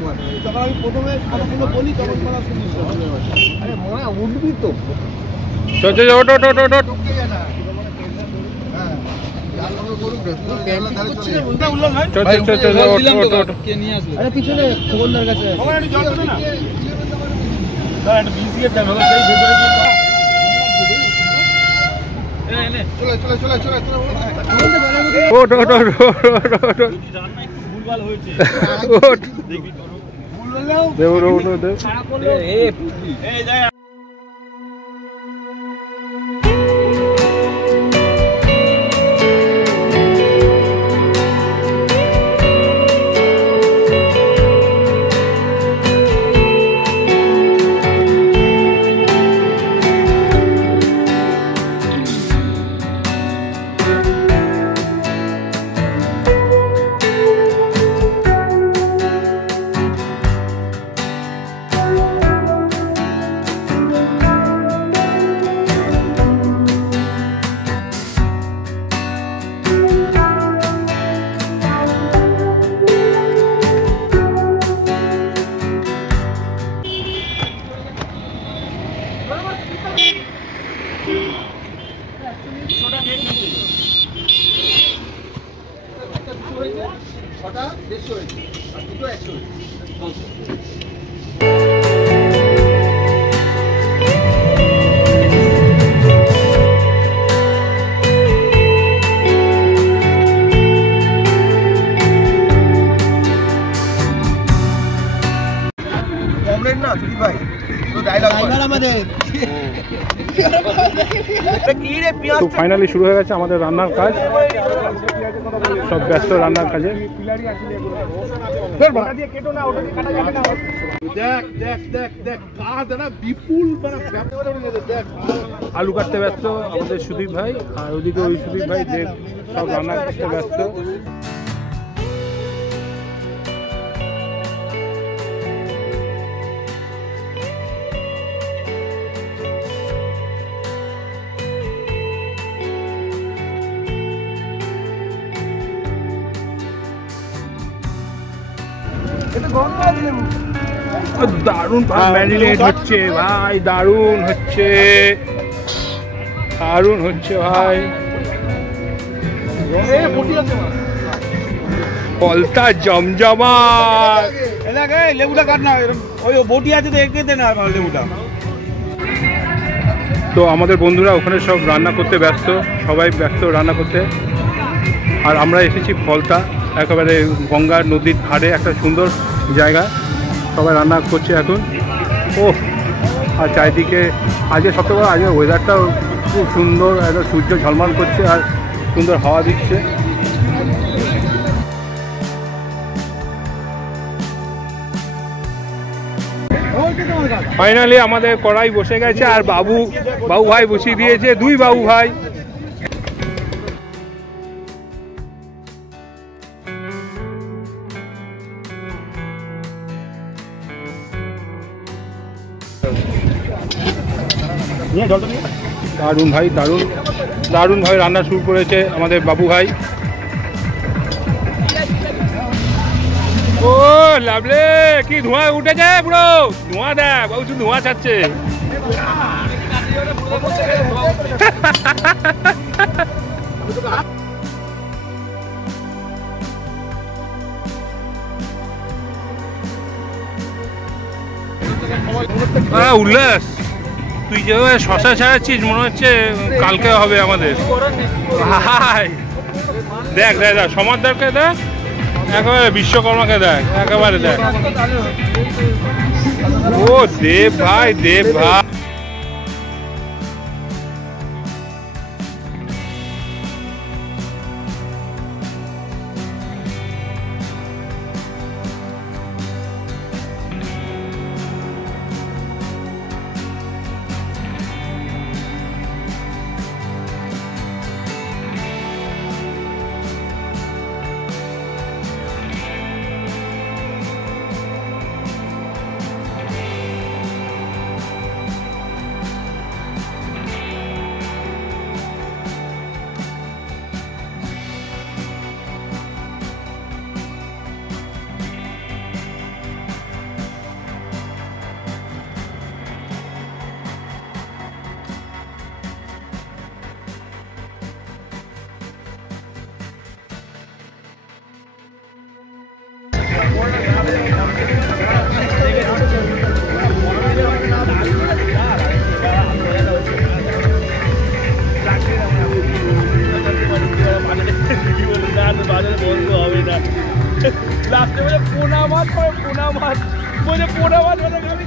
যখন আমি প্রথমে কথাগুলো বলি তখন বলা শুনি আরে মা উঠবি তো চল চল ওঠ ওঠ ওঠ ওঠ পিছনে খবরদার কাছে তো ফাইনালি শুরু হয়ে গেছে আমাদের রান্নার কাজ, সব ব্যস্ত রান্নার কাজে। আলু কাটতে ব্যস্ত আমাদের সুদীপ ভাই, আর ওদিকে ওই সুদীপ ভাই দেব সব রান্না করতে ব্যস্ত। দারুণ ম্যারিনেট হচ্ছে ভাই, দারুণ হচ্ছে, দারুণ হচ্ছে ভাই। পলতা জমজমা লেবুটা কাট না, ওই বটি আছে তো এঁকে দে না লেবুটা। তো আমাদের বন্ধুরা ওখানে সব রান্না করতে ব্যস্ত, সবাই ব্যস্ত রান্না করতে। আর আমরা এসেছি ফলতা, একেবারে গঙ্গা নদীর ধারে একটা সুন্দর জায়গা, সবাই রান্না করছে এখন। ও আর চারিদিকে আজকে সবথেকে বড়, আজকে ওয়েদারটাও খুব সুন্দর, একদম সূর্য ঝলমল করছে আর সুন্দর হাওয়া দিচ্ছে। ফাইনালি আমাদের কড়াই বসে গেছে, আর বাবু ভাই বসিয়ে দিয়েছে, দুই বাবু ভাই। দারুণ ভাই, দারুণ দারুণ ভাই রান্না শুরু করেছে আমাদের বাবু ভাই। ও লাভলে, কি ধোঁয়া উঠেছে পুরো, ধোঁয়া দেখ বাবু, শুধু ধোঁয়া ছাড়ছে। উল্লাস, তুই যেভাবে শশা ছাড়াচ্ছিস মনে হচ্ছে কালকে হবে আমাদের। ভাই দেখ দেখ দেখ, সমাদদারকে দেখ, একেবারে বিশ্বকর্মাকে দেখ, একেবারে দেখ। ও দেব ভাই, দেব ভাই। লাস্টে বলে পোনা মাছ বলে পোনা মাছ বলে আমি